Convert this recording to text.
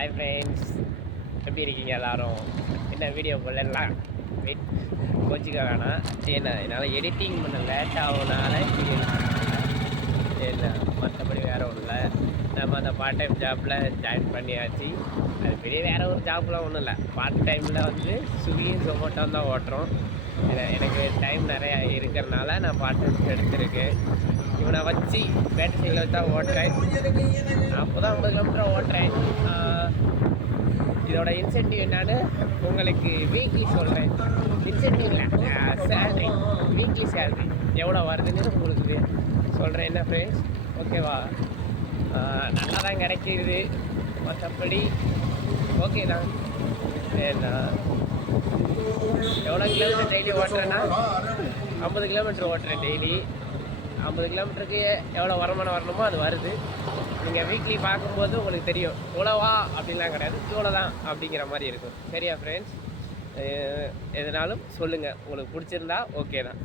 Hi friends, எப்படி இருக்கீங்க எல்லோரும்? என்ன வீடியோ போடலாம் வெயிட் கோச்சிக்க வேணாம். ஏன்னா என்னால் எடிட்டிங் பண்ண லேட் ஆகுனால என்ன மற்றபடி வேறு ஒன்றும் இல்லை. நம்ம அந்த பார்ட் டைம் ஜாப்பில் ஜாயின் பண்ணியாச்சு. அது பெரிய வேறு ஒரு ஜாப்லாம் ஒன்றும் இல்லை. பார்ட் டைமில் வந்து ஸ்விக்கி ஜொமேட்டோ தான் ஓட்டுறோம். எனக்கு டைம் நிறையா இருக்கிறதுனால நான் பார்ட் டைம் எடுத்துருக்கேன். இவனை வச்சு பேட்டரி சைக்கிள் வச்சு தான் ஓட்டுறேன். அப்போ தான் 50 கிலோமீட்டர் ஓட்டுறேன். இதோட இன்சென்டிவ் என்னன்னு உங்களுக்கு வீக்லி சொல்கிறேன். இன்சென்டிவ் இல்லை, சேல்ரி, வீக்லி சேல்ரி எவ்வளோ வருதுன்னு உங்களுக்கு சொல்கிறேன். என்ன ஃப்ரெண்ட்ஸ், ஓகேவா? நல்லா தான் கிடைக்கிது. மற்றபடி ஓகே தான். ஏன்னா எவ்வளோ கிலோமீட்டர் டெய்லி ஓட்டுறேன்னா 50 கிலோமீட்டர் ஓட்டுறேன் டெய்லி. 50 கிலோமீட்டருக்கு எவ்வளோ வருமானம் வரணுமோ அது வருது. நீங்கள் வீக்லி பார்க்கும்போது உங்களுக்கு தெரியும். இவ்வளோவா அப்படின்லாம் கிடையாது, இவ்வளோ தான் அப்படிங்கிற மாதிரி இருக்கும். சரியா ஃப்ரெண்ட்ஸ்? எதுனாலும் சொல்லுங்கள், உங்களுக்கு பிடிச்சிருந்தா ஓகே தான்.